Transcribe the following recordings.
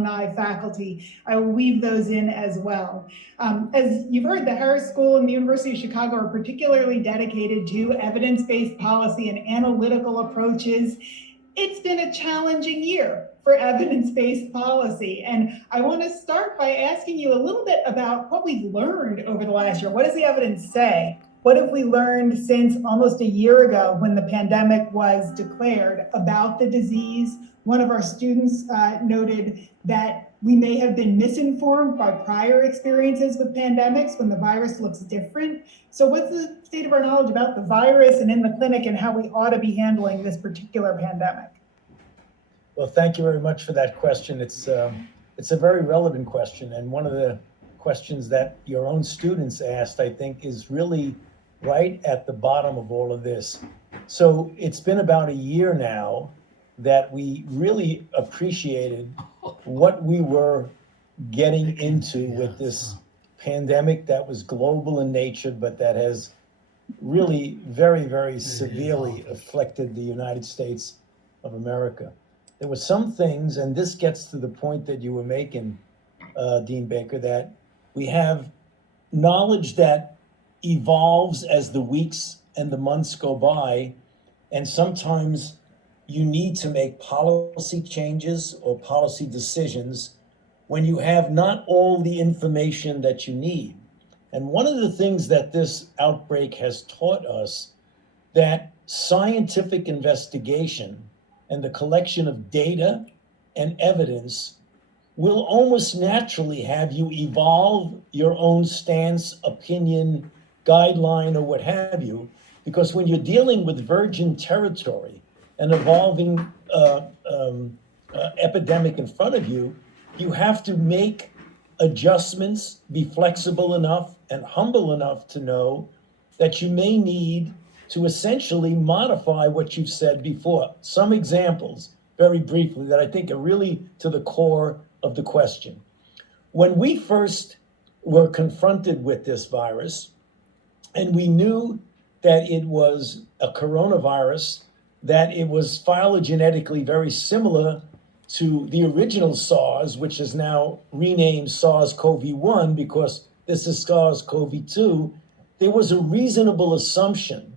alumni, faculty. I will weave those in as well. As you've heard, the Harris School and the University of Chicago are particularly dedicated to evidence-based policy and analytical approaches. It's been a challenging year for evidence-based policy. And I want to start by asking you a little bit about what we've learned over the last year. What does the evidence say? What have we learned since almost a year ago when the pandemic was declared about the disease? One of our students noted that we may have been misinformed by prior experiences with pandemics when the virus looks different. So what's the state of our knowledge about the virus and in the clinic and how we ought to be handling this particular pandemic? Well, thank you very much for that question. It's a very relevant question. And one of the questions that your own students asked, I think, is really right at the bottom of all of this. So it's been about a year now that we really appreciated what we were getting into with this pandemic that was global in nature, but that has really very, very severely afflicted the United States of America. There were some things, and this gets to the point that you were making, Dean Baker, that we have knowledge that evolves as the weeks and the months go by, and sometimes you need to make policy changes or policy decisions when you have not all the information that you need. And one of the things that this outbreak has taught us, that scientific investigation and the collection of data and evidence will almost naturally have you evolve your own stance, opinion, guideline, or what have you, because when you're dealing with virgin territory, an evolving epidemic in front of you, you have to make adjustments, be flexible enough and humble enough to know that you may need to essentially modify what you've said before. Some examples, very briefly, that I think are really to the core of the question. When we first were confronted with this virus, and we knew that it was a coronavirus, that it was phylogenetically very similar to the original SARS, which is now renamed SARS-CoV-1 because this is SARS-CoV-2, there was a reasonable assumption,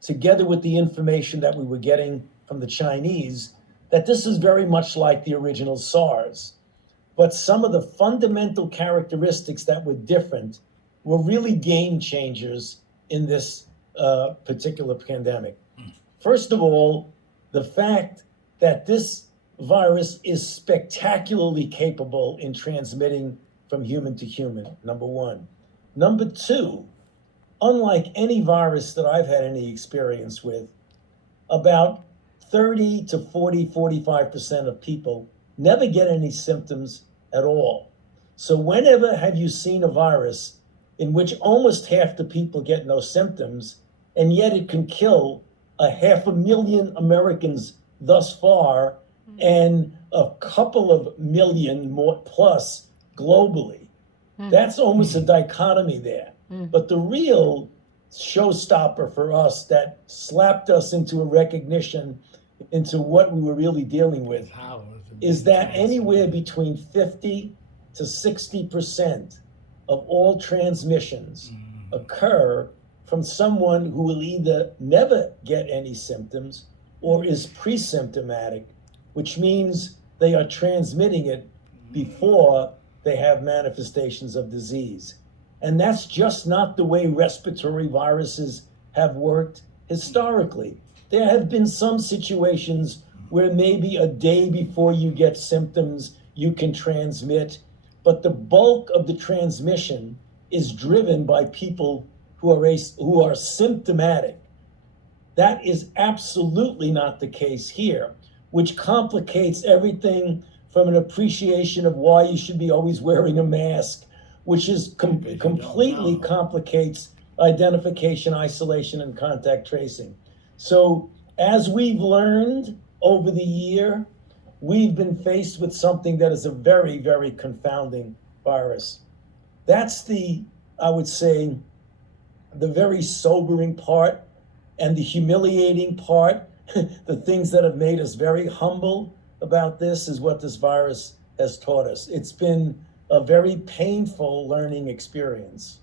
together with the information that we were getting from the Chinese, that this is very much like the original SARS. But some of the fundamental characteristics that were different were really game changers in this particular pandemic. First of all, the fact that this virus is spectacularly capable in transmitting from human to human, number one. Number two, unlike any virus that I've had any experience with, about 30 to 40, 45% of people never get any symptoms at all. So whenever have you seen a virus in which almost half the people get no symptoms, and yet it can kill 500,000 Americans thus far, and a couple of million more plus globally. That's almost a dichotomy there. But the real showstopper for us that slapped us into a recognition into what we were really dealing with is that anywhere between 50 to 60% of all transmissions occur from someone who will either never get any symptoms or is pre-symptomatic, which means they are transmitting it before they have manifestations of disease. And that's just not the way respiratory viruses have worked historically. There have been some situations where maybe a day before you get symptoms, you can transmit, but the bulk of the transmission is driven by people who are symptomatic. That is absolutely not the case here, which complicates everything from an appreciation of why you should be always wearing a mask, which is completely complicates identification, isolation, and contact tracing. So as we've learned over the year, we've been faced with something that is a very, very confounding virus. That's I would say, the very sobering part and the humiliating part. The things that have made us very humble about this is what this virus has taught us. It's been a very painful learning experience.